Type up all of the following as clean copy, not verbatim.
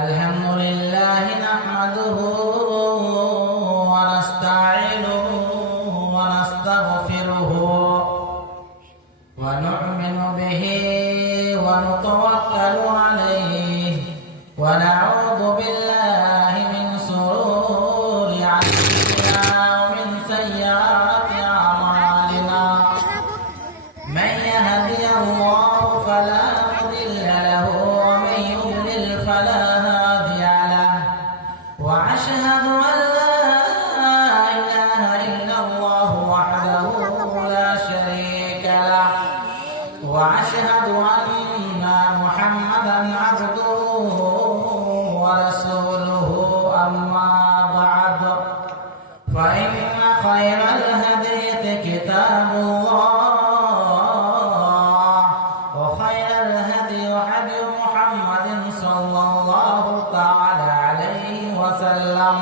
الحمد لله نحمده ونستعينه ونستغفره ونؤمن به ونتوكل عليه ونعوذ بالله من شرور أنفسنا ومن سيئات أعمالنا من يهدي الله فلا مضل له ومن يضلل فلا هادي له وأشهد أن لا إله إلا الله وحده لا شريك له وأشهد أن محمدا عبده ورسوله أما بعد فإن خير الحديث كتاب الله وخير الهدي هدي محمد صلى الله تعالى عليه وسلم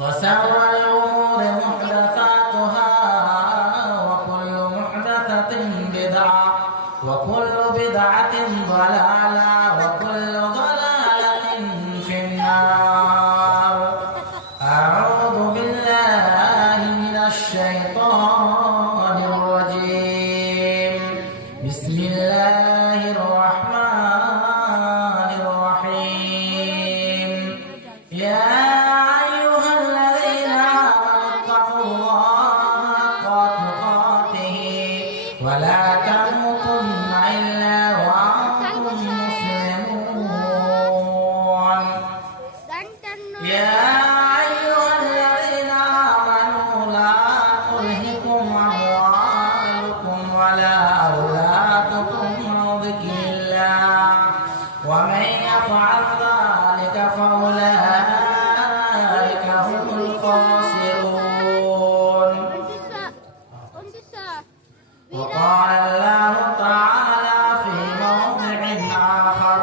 وشر الأمور محدثاتها وكل محدثة بدعة وكل بدعة ضلالة وكل ضلالة في النار. أعوذ بالله من الشيطان الرجيم. بسم الله الرحمن الرحيم. يا أيها الذين آمنوا اتقوا الله حق تقاته ولا تموتن إلا وأنتم مسلمون. يا أيها الذين آمنوا لا تلهكم أموالكم ولا أولادكم عن ذكر الله ومن يفعل ذلك فأولئك هم الخاسرون. وقال الله تعالى في موضع آخر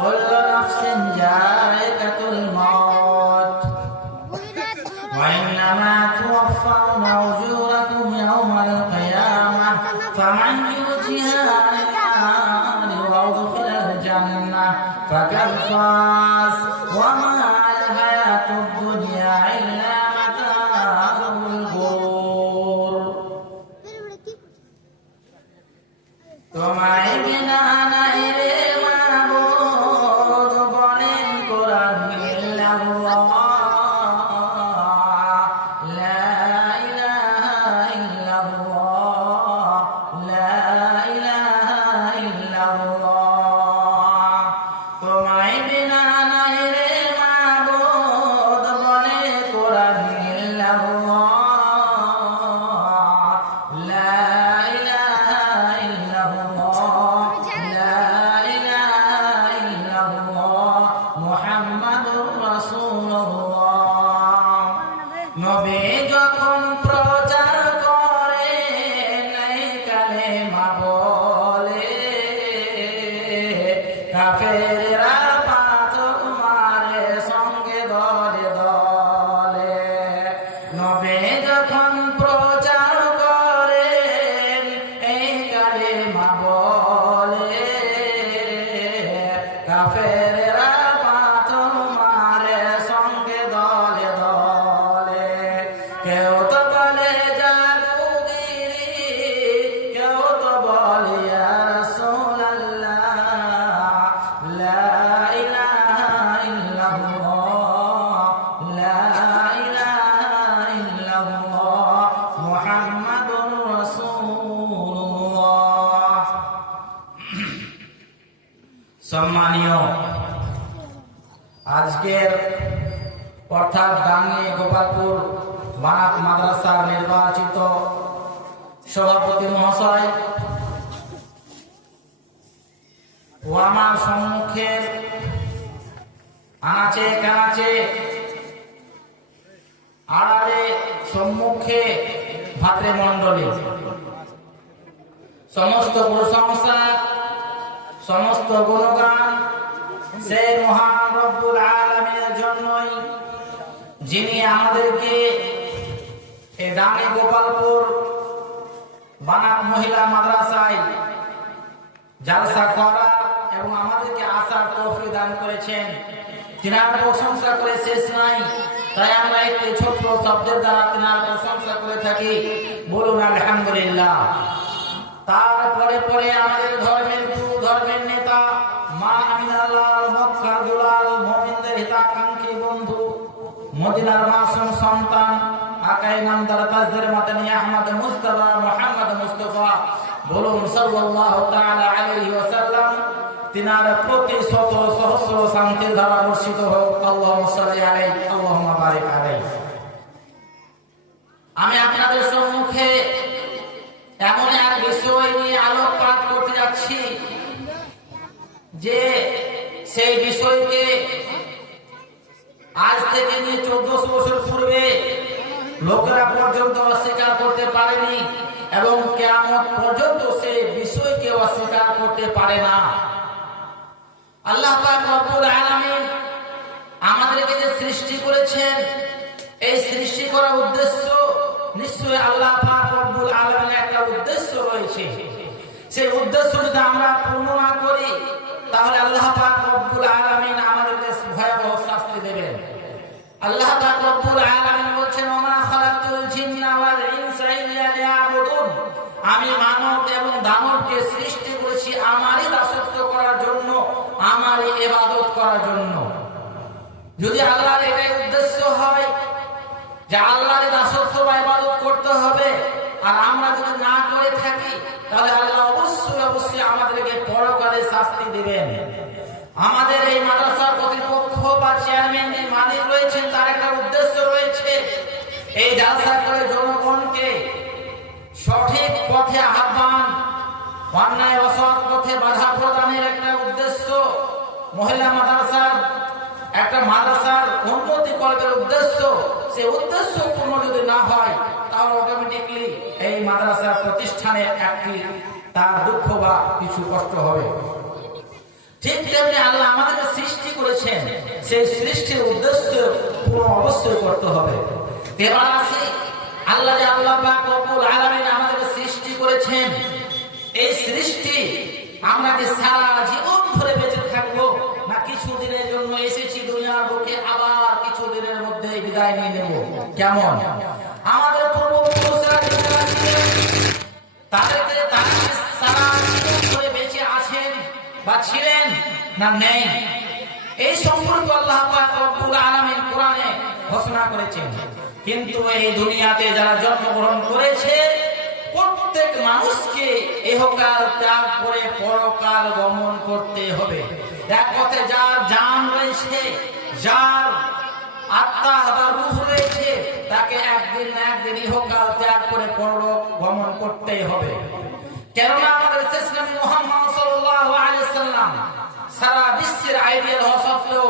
كل نفس ذائقة الموت وإنما توفون أجوركم يوم القيامة فمن يؤتها عن النار وأدخل الجنة فقد فاز وما الحياة الدنيا إلا متاع الغرور. তোমায় বিনা নাই রে মাবুদ বলেন কোরআন ইল্লাল্লাহ লা ইলাহা ইল্লাল্লাহ লা ইলাহা ইল্লাল্লাহ। তোমায় বিনা নাই রে মাবুদ বলে কোরআন ইল্লাল্লাহ লা ইলাহা ইল্লাল্লাহ লা ইলাহা ইল্লাল্লাহ মুহাম্মাদুর রাসূলুল্লাহ। নবী যখন প্রচার করেন এই কালেমা বলে কাফেররা পাথর মারে সঙ্গে দলে দলে। নবী যখন প্রচার করেন এই কালেমা বলে কাফেররা পাথর মারে সঙ্গে দলে দলে। কেউ তো বলে জাদুগিরি কেউ তো বলে ইয়া রাসূলুল্লাহ লা ইলাহা ইল্লাল্লাহ লা ইলাহা ইল্লাল্লাহ মুহাম্মাদুর রাসূলুল্লাহ। সম্মানীয় আজকের অর্থাৎ ডাঙ্গি গোপালপুর বানাত মাদ্রাসার নির্বাচিত সভাপতি মহাশয় ও আমার সম্মুখের আনাচে কানাচে আড়ালে সম্মুখে ভাতৃমণ্ডলী সমস্ত প্রশংসা সমস্ত গুণগান সেই মহান রব্বুল আলামিনের জন্যই যিনি আমাদেরকে এই ডাঙ্গি গোপালপুর বানাত মহিলা মাদ্রাসায় জালসা করার তিনার প্রশংসা করে শেষ নাই। তাই আমরা একটি ছোট্ট শব্দের দ্বারা তিনার প্রশংসা করে থাকি, বলুন আলহামদুলিল্লাহ। তারপরে পরে আমাদের ধর্মের গুরু, ধর্মের নেতা, মা আমিনার মক্কার দুলাল, মুমিনদের হিতাকাঙ্ক্ষী বন্ধু, মদিনার মাসুম সন্তান, আকাই নামদার তাজদের মাদানী আহমদ মুস্তাফা মুহাম্মদ মুস্তাফা, বলুন সাল্লাল্লাহু তাআলা আলাইহি ওয়াসাল্লাম, তিনার প্রতি শত সহস্র শান্তির ধারা বর্ষিত হোক। আল্লাহুম্মা সাল্লি আলাইহি আল্লাহুম্মা বারিক আলাইহি। আমি আপনাদের সম্মুখে এমন এক বিষয় নিয়ে আলোকপাত করতে যাচ্ছি যে সেই বিষয়কে আজ থেকে নিয়ে 1400 বছর পূর্বে লোকেরা পর্যন্ত অস্বীকার করতে পারেনি এবং কিয়ামত পর্যন্ত সেই বিষয়কে অস্বীকার করতে পারে না। আল্লাহ পাক রব্বুল আলামিন আমাদেরকে যে সৃষ্টি করেছেন, এই সৃষ্টি করার উদ্দেশ্য নিশ্চয়ই আল্লাহ পাক রব্বুল আলামিনের একটা উদ্দেশ্য রয়েছে। সেই উদ্দেশ্য যদি আমরা পূর্ণ না করি তাহলে আল্লাহ পাক রব্বুল আলামিন আমাদেরকে ভয়াবহ শাস্তি দেবেন। আল্লাহ পাক রব্বুল আলামিন বলেন, ওমা খালাকতুল জিন্না ওয়াল ইনসা ইল্লা লিয়াবুদুন, আমি মানব এবং দানবকে সৃষ্টি করেছি আমারই দাসত্ব করার জন্য, আমারই ইবাদত করার জন্য। যদি আল্লাহর এটাই উদ্দেশ্য হয় যে আল্লাহর দাসত্ব বা ইবাদত করতে হবে, আর আমরা যদি না করে থাকি তাহলে আল্লাহ অবশ্যই আমাদেরকে পরকালে শাস্তি দিবেন। আমাদের এই মাদ্রাসার কর্তৃপক্ষ বা চেয়ারম্যান যে মালিক রয়েছেন, তার একটা উদ্দেশ্য রয়েছে, এই জালসা করে জনগণকে সঠিক পথে আহ্বান, অন্যায় অসৎ পথে বাধা প্রদানের একটা উদ্দেশ্য, মহিলা মাদ্রাসার একটা মাদ্রাসার উন্নতি করার উদ্দেশ্য। সেই উদ্দেশ্য পূর্ণ যদি না হয় তাহলে অটোমেটিকলি এই মাদ্রাসার প্রতিষ্ঠানে একটি তার দুঃখ বা কিছু কষ্ট হবে। ঠিক তেমনি আল্লাহ আমাদেরকে সৃষ্টি করেছেন, সেই সৃষ্টির উদ্দেশ্য পূর্ণ অবশ্যই করতে হবে। এবার আসি, আল্লাহ যে আল্লাহ পাক রব্বুল আলামিন আমাদেরকে সৃষ্টি করেছেন, এই সৃষ্টি আমরা কি সারা জীবন ধরে বেঁচে থাকবো, না কিছু দিনের জন্য এসেছি দুনিয়ার বুকে, আবার কিছু দিনের মধ্যে বিদায় নিয়ে নেব? কেমন আমাদের পূর্বপুরুষরা তাদেরকে তারা সারা জীবন ধরে বেঁচে আছেন বা ছিলেন না নেই, এই সম্পর্কে আল্লাহ পাক রব্বুল আলামিন কোরআনে ঘোষণা করেছেন। কিন্তু এই দুনিয়াতে যারা জন্মগ্রহণ করেছে, প্রত্যেক মানুষকে ইহকাল ত্যাগ করে পরকাল গমন করতে হবে। এক পথে যার জান রয়েছে, যার আত্মা বা রূহ রয়েছে, তাকে একদিন না একদিন ইহকাল ত্যাগ করে পরলোক গমন করতেই হবে। কেননা আমাদের শেষ নবী মুহাম্মদ সাল্লাল্লাহু আলাইহি সাল্লাম সারা বিশ্বের আইডিয়াল হওয়া সত্ত্বেও,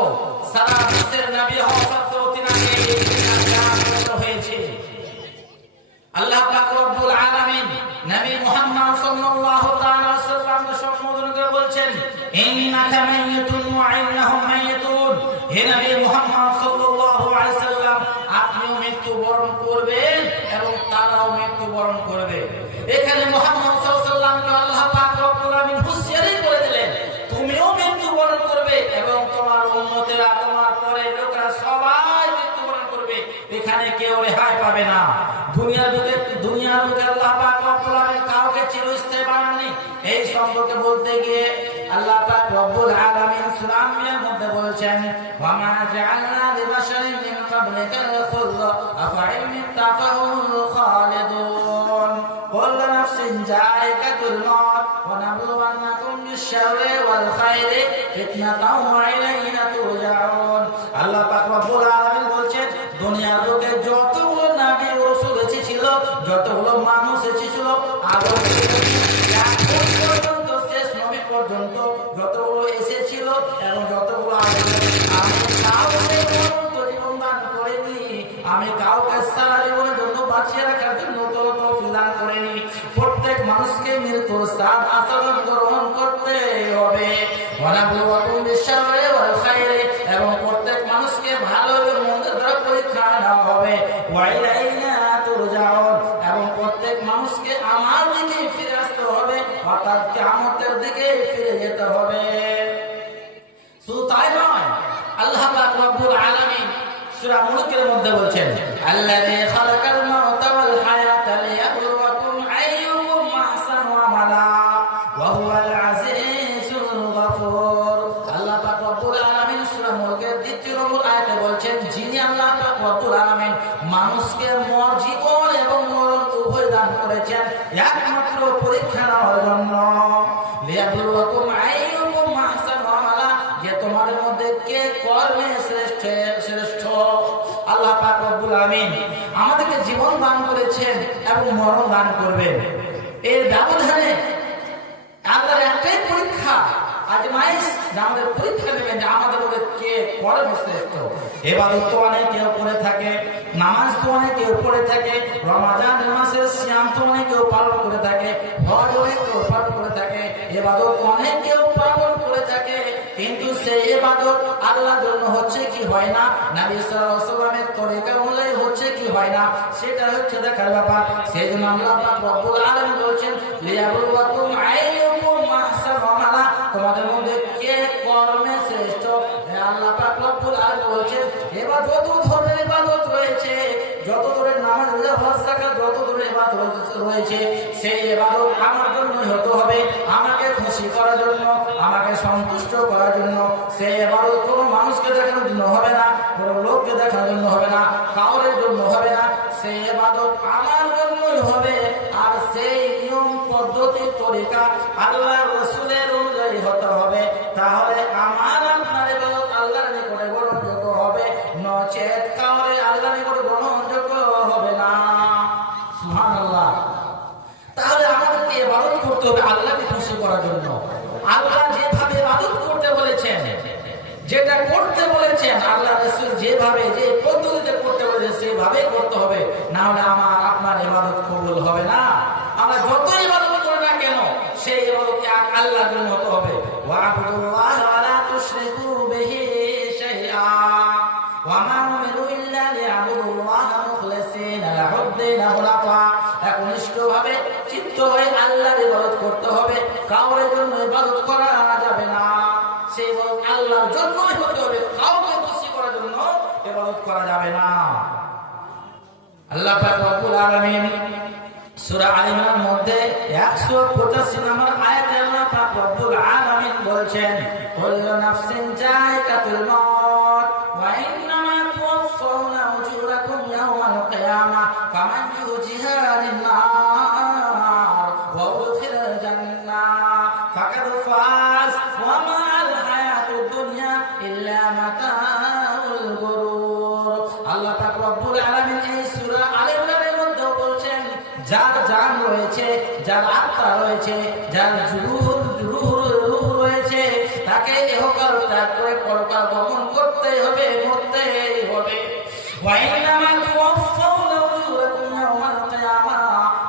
সারা বিশ্বের নবী হওয়া সত্ত্বেও তিনাকে হয়েছে। আল্লাহ পাক রব্বুল আলামিন নবী মুহাম্মদ সাল্লাল্লাহু তাআলা সাল্লামকে সম্বোধন করে বলছেন, ইন্নাকা মাইয়িতুন ওয়া ইন্নাহুম মাইয়িতুন, হে নবী মুহাম্মদ সাল্লাল্লাহু আলাইহি সাল্লাম, আপনিও মৃত্যুবরণ করবেন এবং তারাও মৃত্যুবরণ করবে। এখানে মুহাম্মদ সাল্লাল্লাহু আলাইহি সাল্লামকে আল্লাহ পাক রব্বুল আলামিন হুঁশিয়ারি করে দিলেন, তুমিও মৃত্যুবরণ করবে এবং তোমার উম্মতেরা, তোমার পরে লোকেরা সবাই মৃত্যুবরণ করবে। এখানে কেউ রেহাই পাবে না। দুনিয়ার বুকে আল্লাহ পাক রব্বুল আলামিন কাউকে চিরস্থায়ী বানাননি। এই সম্পর্কে বলতে গিয়ে আল্লাহ পাক রব্বুল আলামিন সূরা আম্বিয়ার মধ্যে বলেছেন, ওয়া মা জাআলনা লিবাশারিন মিন ক্বাবলিকাল খুলদ আফাইন মিত্তা ফাহুমুল খালিদুন কুল্লু নাফসিন যায়িকাতুল মাউত ওয়া নাবলুওয়ান্নাকুম বিশ-শাররি ওয়াল খায়রি ফিতনাতাও ওয়া ইলাইনা তুরজাউন। আল্লাহ পাক রব্বুল আলামিন বলেছেন, দুনিয়ার বুকে যতগুলো নবী ও রাসূল এসেছিল, যতগুলো মানুষ এসেছিল, আদম পর্যন্ত শেষ নবী পর্যন্ত যতগুলো এসেছিল এবং যতগুলো আমি কাউকে জীবন দান করিনি, আমি কাউকে সারা জীবনের জন্য বাঁচিয়ে রাখার জন্য তৌফিক দান করিনি। প্রত্যেক মানুষকে মৃত্যুর স্বাদ আচরণ গ্রহণ করতে হবে, এবং প্রত্যেক মানুষকে ভালো এবং মন্দের দ্বারা পরীক্ষা নেওয়া হবে, এবং প্রত্যেক মানুষকে আমার দিকে ফিরে আসতে হবে, অর্থাৎ কিয়ামতের দিকে ফিরে যেতে হবে। শুধু তাই নয়, আল্লাহ পাক সূরা মুলকের মধ্যে বলছেন আল্লাযী খালাকাল মাউতা ওয়াল হায়াতা লিয়াবলুয়াকুম আইয়ুকুম আহসানু আমালা ওয়া হুয়াল আজিজুল গফুর। আল্লাহ পাক রব্বুল আলামিন সূরা মুলকের 2 নম্বর আয়াতে বলছেন, যিনি আল্লাহ পাক রব্বুল আলামিন মানুষকে জীবন এবং মরণ উভয় দান করেছেন একমাত্র পরীক্ষা নেওয়ার জন্য। লিয়াবলুয়াকুম আইয়ুকুম আহসানু আমালা, যে তোমাদের মধ্যে কে কর্মে শ্রেষ্ঠ। আল্লাহ পাক রব্বুল আলামিন আমাদেরকে জীবন দান করেছেন এবং মরণ দান করবেন। এর ব্যবধানে আল্লাহর একটাই পরীক্ষা, আজমাইশ, যে আমাদের পরীক্ষা নেবেন যে আমাদের মধ্যে কে কর্মে শ্রেষ্ঠ। ইবাদত তো অনেক কেউ করে থাকে, নামাজ তো অনেক কেউ পড়ে থাকে, রমাজান মাসের সিয়াম তো অনেক কেউ পালন করে থাকে, হজ অনেক কেউ পালন করে থাকে, ইবাদত অনেক কেউ পালন করে থাকে, কিন্তু সেই ইবাদত আল্লাহর জন্য হচ্ছে কি হয় না, নবী সাল্লাল্লাহু আলাইহি ওয়াসাল্লামের তরিকা অনুযায়ী হচ্ছে কি হয় না, সেটা হচ্ছে দেখার ব্যাপার। সেজন্য আল্লাহ পাক রব্বুল আলামিন বলেছেন লিয়াবলুয়াকুম আইয়ুকুম আহসানু আমালা, তোমাদের মধ্যে কে কর্মে শ্রেষ্ঠ। আল্লাহ পাক রব্বুল আলামিন বলেছেন এবার যত ধরনের ইবাদত রয়েছে, যত ধরনের নামাজ রোজা হজ যাকাত, যত ধরনের ইবাদত রয়েছে, সেই ইবাদত আমার জন্যই হতে হবে, আমাকে খুশি করার জন্য, আমাকে সন্তুষ্ট করার জন্য। সেই ইবাদত কোনো মানুষকে দেখানোর জন্য হবে না, কোনো লোককে দেখানোর জন্য হবে না, কাউরের জন্য হবে না, সেই ইবাদত আমার জন্যই হবে। আর সেই নিয়ম পদ্ধতি তরিকা আল্লাহ রাসূলের অনুযায়ী হতে হবে, তাহলে আমার আপনার ইবাদত আল্লাহর নিকটে গ্রহণযোগ্য হবে, নচেত কাউরে আল্লাহর নিকটে গ্রহণযোগ্য হবে না। সুবহানাল্লাহ। তাহলে আমাদেরকে ইবাদত করতে হবে আল্লাহকে খুশি করার জন্য। আল্লাহ যেভাবে ইবাদত করতে বলেছেন, যেটা করতে বলেছেন, আল্লাহ রাসূল যেভাবে যে পদ্ধতিতে করতে বলেছেন সেভাবে করতে হবে, না হলে আমার আপনার ইবাদত কবুল হবে না। আমরা যত ইবাদত করি না কেন, সেই ইবাদত আল্লাহর জন্য হতে হবে। ওয়া'বুদুল্লাহ ওয়া লা তুশরিকু বিহি শাইআ ওয়া মা উমিরু ইল্লা লিয়া'বুদুল্লাহ মুখলিসিনা লাহুদ্দিন হুনাফা। একনিষ্ঠভাবে চিত্ত হয়ে আল্লাহর ইবাদত করতে হবে, কাউরের জন্য ইবাদত করা যাবে না। সেই ইবাদত আল্লাহর জন্যই হতে হবে, কাউকে খুশি করার জন্য ইবাদত করা যাবে না। আল্লাহ পাক রব্বুল আলামিন সূরা আল ইমরানের মধ্যে 185 নম্বর আয়াতে আল্লাহ পাক রব্বুল আলামিন বলছেন কুল্লু নাফসিন যায়িকাতুল মাউত ওয়া ইন্নামা তুওয়াফাউনা উজুরাকুম ইয়াওমাল কিয়ামাহ ফামান যুহজিহা লিন-নার ওয়া উদখিলাল জান্নাহ ফাকাদ ফাজ ওয়া মাল হায়াতুদ দুনিয়া ইল্লা মাতাউল গুরুর। আল্লাহ পাক রব্বুল আলামিন এই সূরা আল ইমরানের মধ্যে বলছেন যার জান রয়েছে, যার আত্মা রয়েছে, যার রূহ রয়েছে, তাকে ইহকাল ত্যাগ করে পরকাল গমন করতেই হবে, মরতেই হবে। ওয়া ইন্নামা তুওয়াফাউনা উজুরাকুম ইয়াওমাল কিয়ামাহ,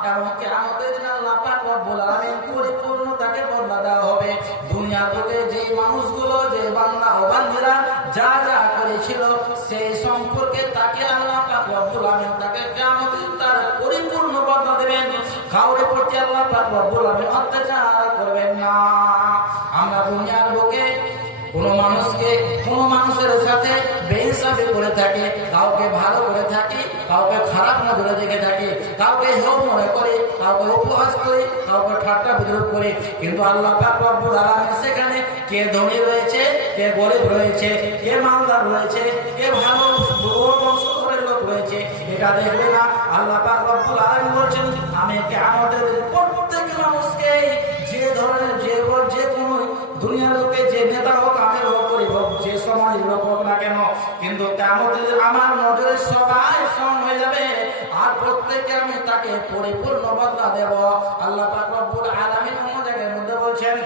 এবং কিয়ামতের দিন আল্লাহ পাক রব্বুল আলামিন পরিপূর্ণ তাকে বদলা দেওয়া হবে। দুনিয়ার বুকে যে মানুষগুলো, যে বান্দা ও বান্দীরা যা যা করেছিল সেই সম্পর্কে তাকে আল্লাহ পাক রব্বুল আলামিন তাকে কিয়ামতের দিন তার পরিপূর্ণ বদলা দেবেন। কাউরে প্রতি আল্লাহ পাক রব্বুল আলামিন অত্যাচার করবেন না। আমরা দুনিয়ার বুকে কোনো মানুষের সাথে বেইনসাফি করে থাকে, কাউকে ভালো করে থাকি, কাউকে খারাপ নজরে দেখে থাকি, কাউকে হেয় মনে করে, কাউকে উপহাস করে, কাউকে ঠাট্টা বিদ্রুপ করে, কিন্তু আল্লাহ পাক রব্বুল আলামিন সেখানে কে ধনী রয়েছে, কে গরিব রয়েছে, কে মালদার রয়েছে, কে ভালো বংশধরের লোক রয়েছে, এটা দেখবে না। আল্লাহ পাক রব্বুল আলামিন বলেছেন আমি কিয়ামতের দিন প্রত্যেক মানুষকে যে ধরনের যে কোনো দুনিয়ার লোকে যে নেতা হোক, আমির হোক, গরিব হোক, যে সমাজের লোক হোক না কেন, কিন্তু কিয়ামতের দিন আমার নজরে সবাই সমান হয়ে যাবে, আর প্রত্যেককে আমি তাকে পরিপূর্ণ বদলা দেব। আল্লাহ পাক রব্বুল আলামিন অন্য জায়গার মধ্যে বলছেন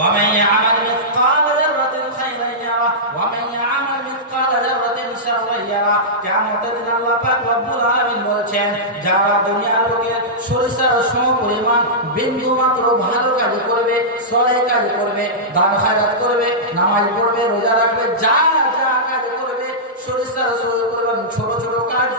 ومن يعمل مثقال ذرة خيرا يره ومن يعمل مثقال ذرة شرا يره। কিয়ামতের দিন আল্লাহ পাক রব্বুল আলামিন বলছেন যারা দুনিয়ার লোকে সরিষার সমপরিমাণ বিন্দু মাত্র ভালো কাজ করবে, সলেহ কাজ করবে, দান খায়রাত করবে, নামাজ পড়বে, রোজা রাখবে, যা যা কাজ করবে সরিষার সমপরিমাণ ছোট ছোট কাজ,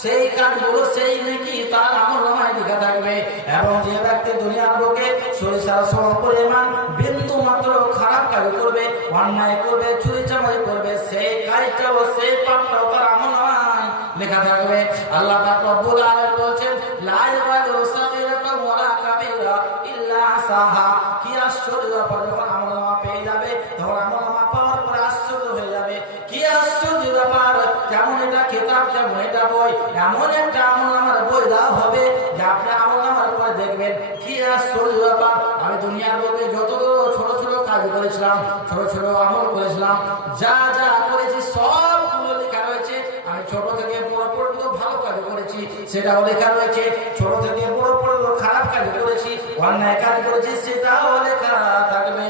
সেই কাজগুলো সেই নেকি তার আমলনামায় লেখা থাকবে। এবং যে ব্যক্তি দুনিয়ার বুকে সরিষার সমপরিমাণ বিন্দু মাত্র খারাপ কাজ করবে, অন্যায় করবে, চুরি চামারি করবে, সেই কাজটাও সেই পাপটাও তার আমলনামায় লেখা থাকবে। আল্লাহ পাক রব্বুল আলামিন বলছেন লা ইয়াগফিরু সাগীরাতান ওয়ালা কাবীরা ইল্লা সাহা। কি আশ্চর্য ব্যাপার, যখন আমলনামা পেয়ে যাবে তখন আমলনামা পাওয়ার পরে আশ্চর্য হয়ে যাবে। কি আশ্চর্য ব্যাপার, যেমন এটা কিতাব যেমন এটা বই, এমন একটা আমলনামার বই দেওয়া হবে যে আপনি আমলনামার পরে দেখবেন কি আশ্চর্য ব্যাপার, আমি দুনিয়ার বুকে যত ছোট ছোট কাজ করেছিলাম, ছোট ছোট আমল করেছিলাম, যা যা করেছি সবগুলো লেখা রয়েছে। আমি ছোট থেকে বড় পর্যন্ত ভালো কাজ করেছি সেটাও লেখা রয়েছে, ছোট থেকে বড় পর্যন্ত খারাপ কাজ করেছি, অন্যায় কাজ করেছি সেটাও লেখা থাকবে।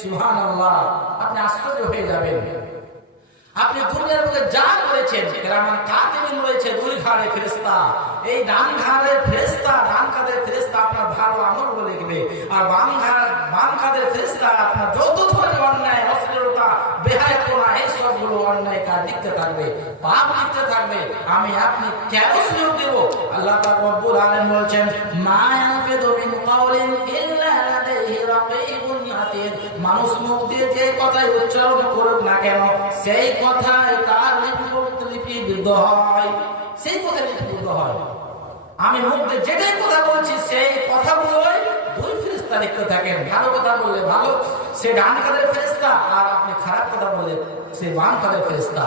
সুবহানাল্লাহ, আপনি আশ্চর্য হয়ে যাবেন। আপনি দুনিয়ার বুকে যা করেছেন, কিরামান কাতিবিন রয়েছে দুই ঘাড়ে ফেরেশতা, এই ডান ঘাড়ের ফেরেশতা, ডান কাঁধের ফেরেশতা আপনার ভালো আমলগুলো লিখবে, আর বাম কাঁধের ফেরেশতা আপনার যত ধরনের অন্যায়, অশ্লীলতা, বেহায়াপনা এই সবগুলো অন্যায় কাজ লিখতে থাকবে, পাপ লিখতে থাকবে। আমি আপনি কেন সুযোগ দেব? আল্লাহ পাক রব্বুল আলামিন বলছেন মা ইয়ানফিদু মিন কাওলিন ইল্লা লাদাইহি রাকীবুন আতীদ। মানুষ মুখ দিয়ে যে কথাই উচ্চারণ করুক না কেন, সেই কথায় তার লিপিবদ্ধ হয়, সেই কথা লিপিবদ্ধ হয়। আমি মুখ দিয়ে যেটাই কথা বলছি সেই কথাগুলোই দুই ফেরেশতা লিখতে থাকেন। ভালো কথা বললে ভালো, সে ডান কাঁধের ফেরেশতা, আর আপনি খারাপ কথা বললে সে বাম কাঁধের ফেরেশতা।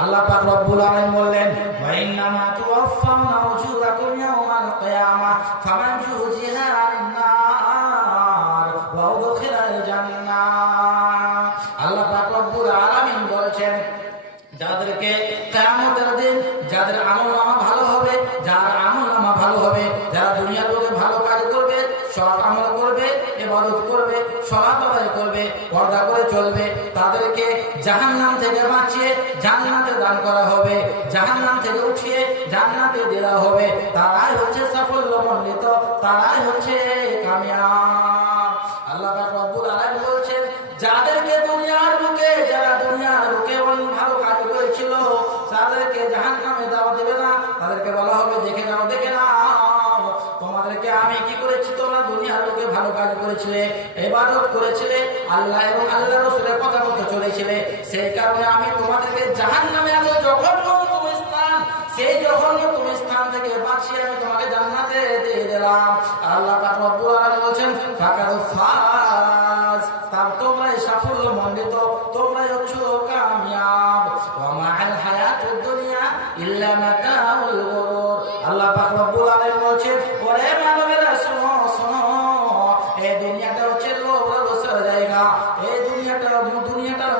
আল্লাহ পাক রব্বুল আলামিন বললেন ওয়া ইন্নামা তুওয়াফাউনা উজুরাকুম ইয়াওমাল কিয়ামাহ ফামান যুজিহা আনিন নার ওয়া উদখিলাল জান্নাহ। আল্লাহ পাক রব্বুল আলামিন বলেছেন যাদেরকে কিয়ামতের দিন যাদের আমলনামা ভালো হবে, যার আমলনামা ভালো হবে, যারা দুনিয়ার লোকে ভালো কাজ করবে, সৎ আমল করবে, ইবাদত করবে, সালাত আদায় করবে, পর্দা করে চলবে, তাদেরকে জাহান্নাম থেকে বাঁচিয়ে জান্নাতে দান করা হবে, জাহান্নাম থেকে উঠিয়ে জান্নাতে দেওয়া হবে। তারাই হচ্ছে সাফল্যমণ্ডিত, তারাই হচ্ছে কামিয়াব। আল্লাহ পাক রব্বুল আলামিন বলছেন যাদেরকে দুনিয়ার বুকে, যারা দুনিয়ার বুকে ভালো কাজ করেছিল তাদেরকে জাহান্নামে দেওয়া দেবে না, তাদেরকে বলা হবে দেখে নাও, দেখে নাও তোমাদেরকে আমি কি করেছি, তোমরা দুনিয়ার বুকে ভালো কাজ করেছিলে, ইবাদত করেছিলে, আল্লাহ এবং আল্লাহ রাসূলের কথা মতো চলেছিলে, সেই কারণে আমি তোমাদেরকে জাহান্নামে এত জঘন্যতম স্থান, সেই জঘন্যতম স্থান থেকে বাঁচিয়ে আমি তোমাকে জান্নাতে দিয়ে দিলাম। আল্লাহ পাক রব্বুল আলামিন বলেন ফাকাদ ফাজ, তার তোমরাই সাফল্যমণ্ডিত, তোমরাই হচ্ছ কামিয়াব। ওয়া মাআল হায়াতুদ দুনিয়া ইল্লা মাতাউল গুরুর। আল্লাহ পাক রব্বুল আলামিন বলেন ওরে মানবেরা শোনো শোনো, এই দুনিয়াটা হচ্ছে লোভের জায়গা, এই দুনিয়াটার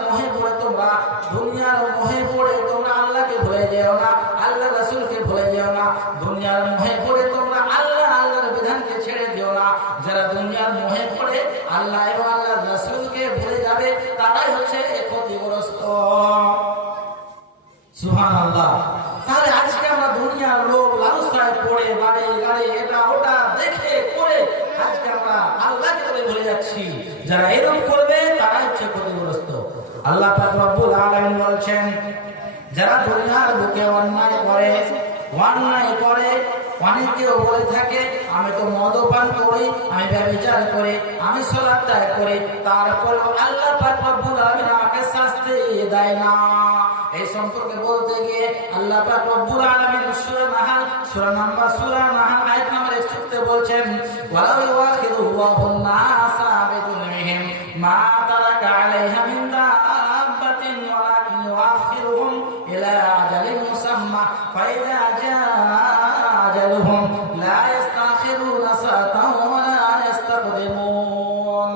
মোহে পড়ে তোমরা, দুনিয়ার মোহে পড়ে তোমরা আল্লাহকে ভুলে যেও না, আল্লাহ রাসূলকে ভুলে যেও না, দুনিয়ার মোহে পড়ে তোমরা আল্লাহর বিধানকে ছেড়ে দিও না। যারা দুনিয়ার মোহে পড়ে আল্লাহ এবং আল্লাহর রাসূলকে ভুলে যাবে তারাই হচ্ছে ক্ষতিগ্রস্ত। সুবহানাল্লাহ। তাহলে আজকে আমরা দুনিয়ার লোভ লালসায় পড়ে বাড়ি গাড়ি এটা ওটা দেখে করে আজকে আমরা আল্লাহকে ভুলে যাচ্ছি। যারা এরকম করবে তারাই হচ্ছে ক্ষতিগ্রস্ত। আল্লাহ পাক রব্বুল আলামিন বলছেন যারা দুনিয়ার বুকে অন্যায় করে, অনেকেও বলে থাকে আমি তো মদপান করি, আমি ব্যভিচার করি, আমি সালাত ত্যাগ করি, তারপরেও আল্লাহ পাক রব্বুল আলামিন আমাকে শাস্তি দেয় না। এই সম্পর্কে বলতে গিয়ে আল্লাহ পাক রব্বুল আলামিন সূরা নাহাল আয়াত নম্বর 61 বলছেন ওয়ালাউ ইউআখিযুল্লাহু নাসা বিযুলমিহিম মা তারাকা আলাইহা মিন দাব্বাতিন ওয়ালাকিন ইউআখিরুহুম ইলা আজালিন মুসাম্মা ফাইযা জাআ আজালুহুম লা ইস্তাখিরুনা সাআতান ওয়া লা ইস্তাকদিমুন।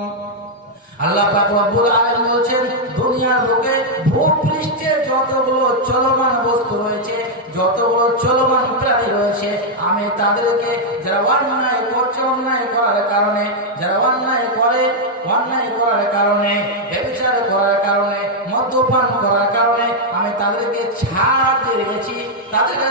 আল্লাহ পাক রব্বুল আলামিন বলেন দুনিয়ার বুকে ভূপৃষ্ঠে যতগুলো চলমান বস্তু রয়েছে, যতগুলো চলমান প্রাণী রয়েছে, আমি তাদেরকে যারা অন্যায় করছে, অন্যায় করার কারণে, যারা অন্যায় করার কারণে, ব্যভিচার করার কারণে, মদ্যপান করার কারণে আমি তাদেরকে ছাড় দিয়ে রেখেছি, তাদেরকে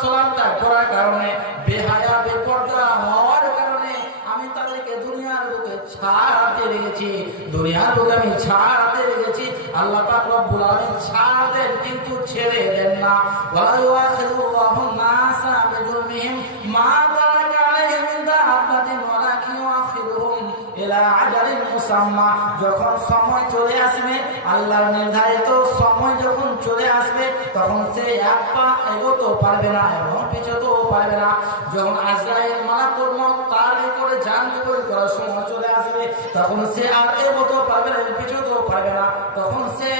সলাৎটা করার কারণে, বেহায়া বেপরদা হওয়ার কারণে আমি তাদেরকে দুনিয়ার বুকে ছাড় দিয়ে রেখেছি, দুনিয়ার বুকে আমি ছাড় দিয়ে রেখেছি। আল্লাহ পাক রব্বুল আলামিন ছাড় দেন কিন্তু ছেড়ে দেন না। ওয়ালা ইউআখিযুল্লাহু নাসা বিযুলমিহিম মা তারাকা আলাইহিম মিন দাব্বাতিন ওয়ালাকিন ইউআখিরুহুম ইলা আজালিন মুসাম্মা মুসাম্মা, যখন সময় চলে আসবে, আল্লাহর নির্ধারিত সময় যখন চলে আসবে, তখন সে এক পা এগোতেও পারবে না এবং পিছতেও পারবে না। যখন আজরাইল মালাকুল মউত তার নিকটে জান কবুল করার সময় চলে আসবে, তখন সে আর এগোতেও পারবে না, পিছতেও পারবে না। তখন সে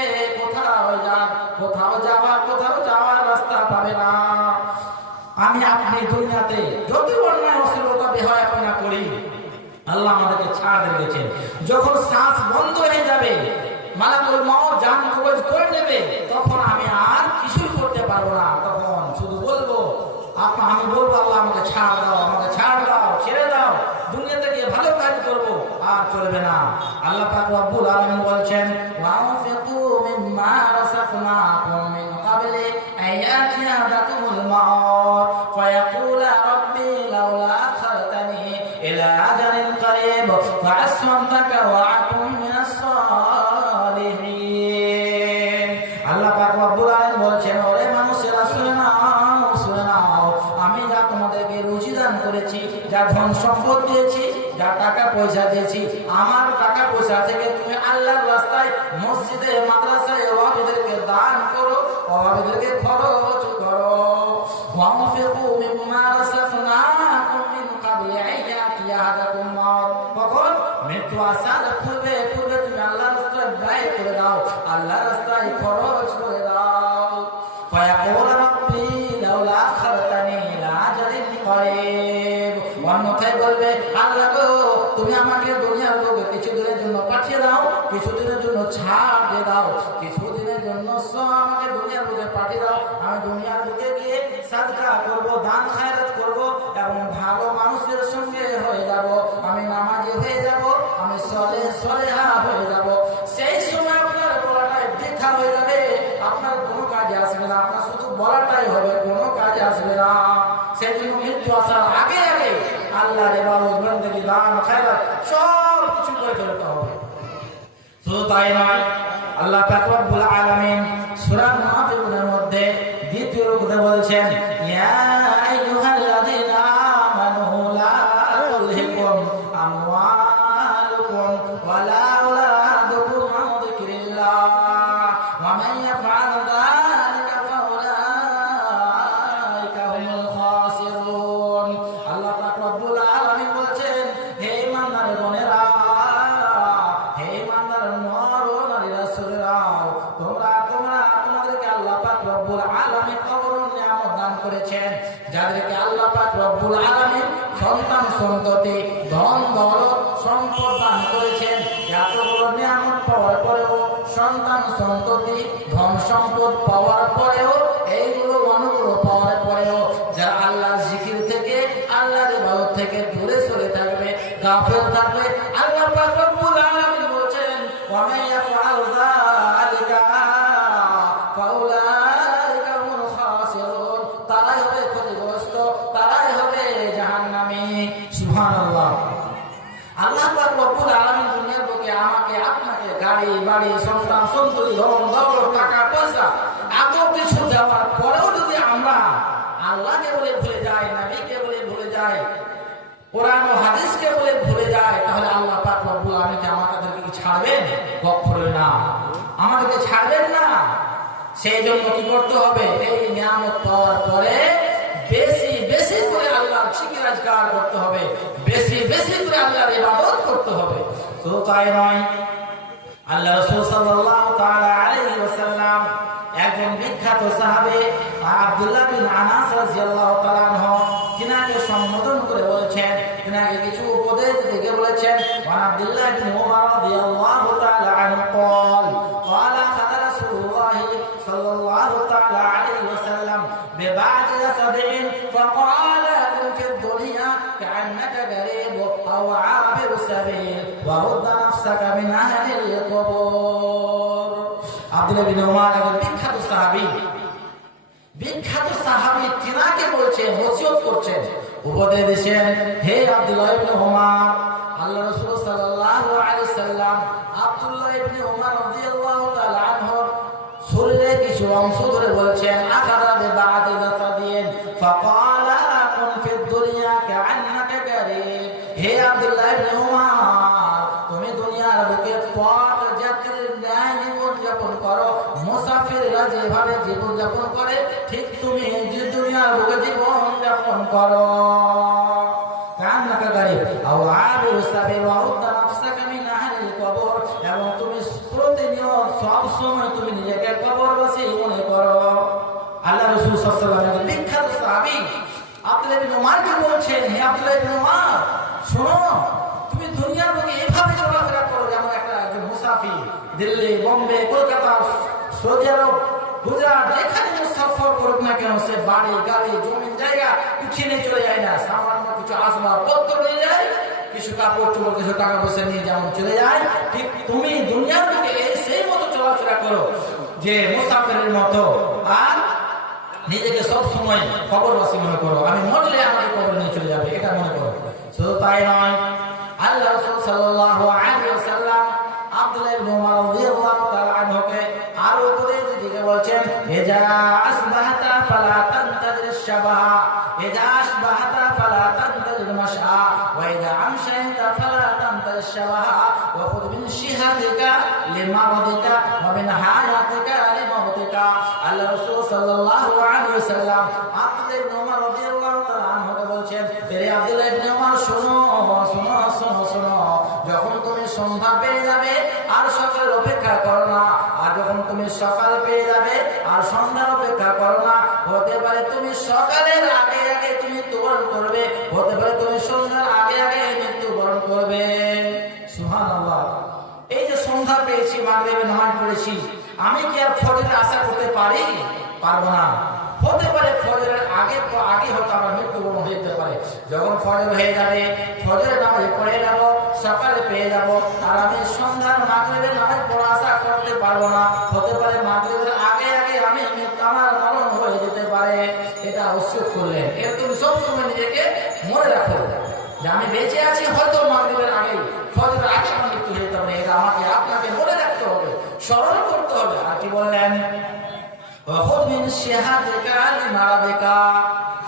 কোথাও যাওয়ার রাস্তা পাবে না। আমি আপনি দুনিয়াতে যত অন্যায় অশ্লীলতা বেহায়াপনা করি, আল্লাহ আমাদেরকে ছাড় দিয়েছেন। যখন শ্বাস বন্ধ হয়ে যাবে, মালাকুল মউত জান কবজ করে নেবে, তখন আমি আর কিছুই করতে পারবো না। তখন শুধু বলবো, আমি বলবো, আল্লাহ আমাকে ছাড় দাও, আমাকে ছাড় দাও, ছেড়ে দাও, দুনিয়া থেকে ভালো কাজ করবো, আর চলবে না। আল্লাহ পাক রব্বুল আলামিন বলছেন, ওয়ানফিকু মিম্মা রাযাকনাকুম মিন ক্বাবলি আয়াতি আহাদাকুমুল মাউত ফায়াকুলা রাব্বি লাউলা আখারতানি ইলা আজালিন করিব ফাআসসামতাকা ওয়া আকুম মিনাস সালিহিন। আল্লাহ পাক রব্বুল আলামিন বলছেন, ওরে মানুষেরা শুনে নাও, আমি যা তোমাদেরকে রুজি দান করেছি, যা ধন সম্পদ দিয়েছি, যা টাকা পয়সা দিয়েছি, আমার টাকা পয়সা থেকে তুমি আল্লাহর রাস্তায়, মসজিদে, মাদ্রাসায় অভাবীদেরকে দান করো, অভাবীদেরকে খরচ করো। ওয়ানফিকু মিম্মা রাযাকনাকুম মিন ক্বাবলি আইয়াতি আহাদাকুম মাউত, কখন মৃত্যু আসার পূর্বে তুমি আল্লাহর রাস্তায় ব্যয় করে দাও, আল্লাহর রাস্তায় খরচ করে দাও। ফায়াকুলু রাব্বি লাউলা আখারতানি ইলা আজালিন করিব, অন্যথায় বলবে, আল্লাহ গো, তুমি আমাকে দুনিয়ার লোকে কিছুদিনের জন্য পাঠিয়ে দাও, কিছুদিনের জন্য ছাড় দিয়ে দাও, কিছুদিনের জন্য আমাকে দুনিয়ার লোকে পাঠিয়ে দাও, আমি দুনিয়ার লোকে গিয়ে সাদকা করব, দান খায়রাত করব এবং ভালো মানুষের সঙ্গে হয়ে যাব, আমি নামাজি হয়ে যাব, আমি সলেহা হয়ে যাব। সেই সময় আপনার বলাটাই বৃথা হয়ে যাবে, আপনার কোনো কাজে আসবে না, আপনার শুধু বলাটাই হবে, কোনো কাজে আসবে না। সেই জন্য মৃত্যু আসার আগে আল্লাহর ইবাদত, বন্দেগী, দান খায়রাত সব কিছু করে ফেলতে হবে। শুধু তাই নয়, আল্লাহ পাক রব্বুল আলামিন সূরা মুনাফিকুনের মধ্যে দ্বিতীয় রূপে বলছেন, ইয়া আইয়ুহাল্লাযীনা আমানু লা তুলহিকুম আমওয়ালুকুম ওয়ালা আওলাদুকুম আন যিকরিল্লাহ ওয়া মান ইয়াফআল যালিকা ফাউলাইকা হুমুল খাসিরুন। আল্লাহ পাক রব্বুল আলামিন বলছেন, হে ইমানদার বোনেরা, হে ইমানদার নর ও নারীরা, শুনে নাও, তোমাদেরকে আল্লাহ পাক রব্বুল আলামিন অগণন নিয়ামত দান করেছেন। যাদেরকে আল্লাহ পাক রব্বুল আলামিন সন্তান সন্ততি, ধন দৌলত, সম্পদ দান করেছেন, এতগুলো নিয়ামত পাওয়ার পরেও, সন্তান সন্ততি, ধন সম্পদ পাওয়ার পরেও, এইগুলো অনুগ্রহ পাওয়ার পরেও যারা আল্লাহর জিকির থেকে, আল্লাহর ইবাদত থেকে দূরে সরে থাকবে, গাফিল থাকবে, আল্লাহ পাক রব্বুল আলামিন বলেন, ওয়া মান ইয়াফআল যালিকা ফাউলাইকা হুমুল খাসিরুন, তারাই হবে ক্ষতিগ্রস্ত, তারাই হবে জাহান্নামী। সুবহানাল্লাহ। আল্লাহ পাক রব্বুল আলামিন দুনিয়ার বুকে আমাকে আপনাকে গাড়ি বাড়ি, সন্তান সন্ততি, ধন দৌলত, টাকা পয়সা এত কিছু দেওয়ার পরেও যদি আমরা আল্লাহকে বলে ভুলে যাই, নবীকে বলে ভুলে যাই, কোরআন ও হাদিসকে বলে ভুলে যাই, তাহলে আল্লাহ পাক রব্বুল আলামিন কি আমাদেরকে কি ছাড়বেন? কখনোই না, আমাদেরকে ছাড়বেন না। সেই জন্য কি করতে হবে? এই নিয়ামত পাওয়ার পরে বেশি বেশি করে আল্লাহর জিকির আজকার করতে হবে, বেশি বেশি করে আল্লাহর ইবাদত করতে হবে। তো তাই নয়, আল্লাহ রাসূল সাল্লাল্লাহু তাআলা আলাইহি ওয়াসাল্লাম একজন বিখ্যাত সাহাবী আব্দুল্লাহ বিন আনাস রাদিয়াল্লাহু তাআলা আনহু, তিনাকে সম্বোধন করে বলেছেন, তিনাকে কিছু উপদেশ দিয়ে বলেছেন, ওয়া আব্দুল্লাহ বিন উমর রাদিয়াল্লাহু তাআলা আনহু قال قال قال رسول الله صلى الله تعالى عليه وسلم ببعض سبع فقال كن في الدنيا كأنك غريب أو عابر سبيل ورد نفسك من أهل القبور. আব্দুল্লাহ বিন উমর একজন বিখ্যাত সাহাবী, তিনাকে বলছেন, ওসিয়ত করছেন, উপদেশ দিয়েছেন, হে আব্দুল্লাহ ইবনে উমর, আল্লাহ রাসূল সাল্লাল্লাহু আলাইহি সাল্লাম আব্দুল্লাহ ইবনে উমর রাদিয়াল্লাহু তাআলা আনহুর শরীরে কিছু অংশ ধরে বলেছেন, আখারা বিবাদি জাসাদিন ফাকালা কুন ফিদ দুনিয়া কাআন্নাকা গারীব। হে আব্দুল্লাহ ইবনে উমর, তুমি দুনিয়ার মুসাফিরের ন্যায় জীবন যাপন করো। মুসাফিররা যেভাবে জীবন যাপন করে ঠিক তুমি যে দুনিয়ার বুকে জীবন যাপন করো। এবং তুমি প্রতিনিয়ত সব সময় তুমি নিজেকে কবরবাসী মনে করো। আল্লাহ রাসূল সাল্লাল্লাহু আলাইহি ওয়াসাল্লাম বিখ্যাত সাহাবী আব্দুল্লাহ ইবনে উমরকে বলছেন, হে আব্দুল্লাহ ইবনে উমর, শোনো, তুমি দুনিয়ার বুকে এভাবে চলাফেরা করো যেমন একটা মুসাফির। দিল্লি, বোম্বে, কলকাতা, সৌদি আরব, গুজরাট, যেখানে মুসাফর করুক না কেন, সে বাড়ি গাড়ি জমিন জায়গা উঠিয়ে নিয়ে চলে যায় না, সামান্য কিছু আসবাবপত্র নিয়ে যায়, কিছু কাপড় চোপড়, কিছু টাকা পয়সা নিয়ে যেমন চলে যায়, ঠিক তুমি দুনিয়ার বুকে সেই মতো চলাফেরা করো যে মুসাফিরের মতো। আর নিজেকে সব সময় খবরবাসী মনে করো, আমি মরলে আমাকে কবর নিয়ে চলে যাবে, এটা মনে করো। শুধু তাই নয়, আল্লাহ রাসূল সাল্লাল্লাহু আলাইহি ওয়াসাল্লাম আব্দুল্লাহ ইবনে উমর রাদিয়াল্লাহু তাআলা আনহুকে আরো উপদেশ দিতে বলছেন, ইজা আসবাহতা ফালা তানতাজির শাবাহা, ইজা আসবাহতা ফালা তানতাজির মাশা, ওয়া ইজা আমশাইতা ফালা তানতাজির শাবাহা, ওয়া খুদ মিন শিহাতিকা লিমারদিকা ওয়া মিন হায়াতিকা লিমাউতিকা। আল্লাহ রাসূল সাল্লাল্লাহু আলাইহি ওয়াসাল্লাম আব্দুল্লাহ ইবনে উমর রাদিয়াল্লাহু তাআলা আনহুকে বলছেন, হে আব্দুল্লাহ ইবনে উমর, শোনো শোনো শোনো শোনো, যখন তুমি সন্ধ্যা পেয়ে যাবে আর সকালের অপেক্ষা করো না, আর যখন তুমি সকাল পেয়ে যাবে আর সন্ধ্যার অপেক্ষা করো না, হতে পারে তুমি সকালের আগে আগে তুমি মৃত্যুবরণ করবে, হতে পারে তুমি সন্ধ্যার আগে আগে মৃত্যুবরণ করবে। সুবহানাল্লাহ। এই যে সন্ধ্যা পেয়েছি, মাগরিবের নামাজ পড়েছি, আমি কি আর ফজরের আশা করতে পারি? পারবো না। হতে পারে ফজরের আগে হয়তো আমার মৃত্যুবরণ হতে পারে। যখন ফজর হয়ে যাবে, ফজরের নামাজ পড়ে যাব, সকালে পেয়ে যাব, আর আমি সন্ধ্যার মাগরিবের নামাজ পড়া আশা করতে পারবো না। হতে পারে মাগরিবের আগে আগে আমার মরণ হয়ে যেতে পারে। এটা অস্বীকার করলেন। এর তুমি সবসময় নিজেকে মনে রাখো যে আমি বেঁচে আছি, হয়তো মাগরিবের আগে, ফজরের আগে আমার মৃত্যু হয়ে যেতে পারে। এটা আমাকে আপনাকে মনে রাখতে হবে, স্মরণ করতে হবে। আর কি বললেন,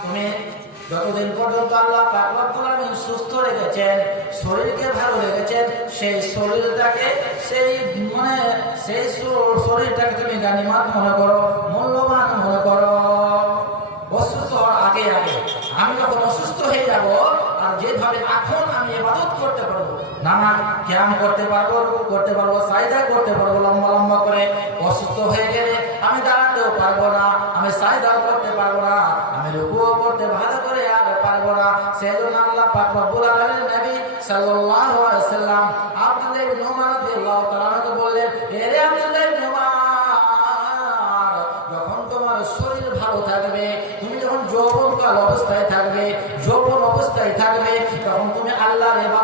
তুমি যতদিন পর্যন্ত আল্লাহ পাক রব্বুল আলামিন সুস্থ রেখেছেন, শরীরকে ভালো রেখেছেন, সেই শরীরটাকে সেই শরীরটাকে তুমি গানিমাত মনে করো, মূল্যবান মনে করো। অসুস্থ হওয়ার আগে আগে, আমি যখন অসুস্থ হয়ে যাব, আর যেভাবে এখন আমি ইবাদত করতে পারবো, নামাজ কিয়াম করতে পারবো, রুকু করতে পারবো, সাজদা করতে পারবো লম্বা লম্বা করে, অসুস্থ হয়ে গেলে আমি দাঁড়াতেও পারবো না, আমি সাজদাও করতে পারবো না, আমি রুকুও করতে ভালো করে আর পারবো না। সেজন্য আল্লাহ পাক রব্বুল আলামিন নবী সাল্লাল্লাহু আলাইহি ওয়াসাল্লাম আব্দুল্লাহ ইবনে উমর রাদিয়াল্লাহু তাআলা আনহুকে বললেন, হে আব্দুল্লাহ ইবনে উমর, যখন তোমার শরীর ভালো থাকবে, তুমি যখন যৌবনকাল অবস্থায় থাকবে, যৌবন অবস্থায় থাকবে, তখন তুমি আল্লাহর ইবাদত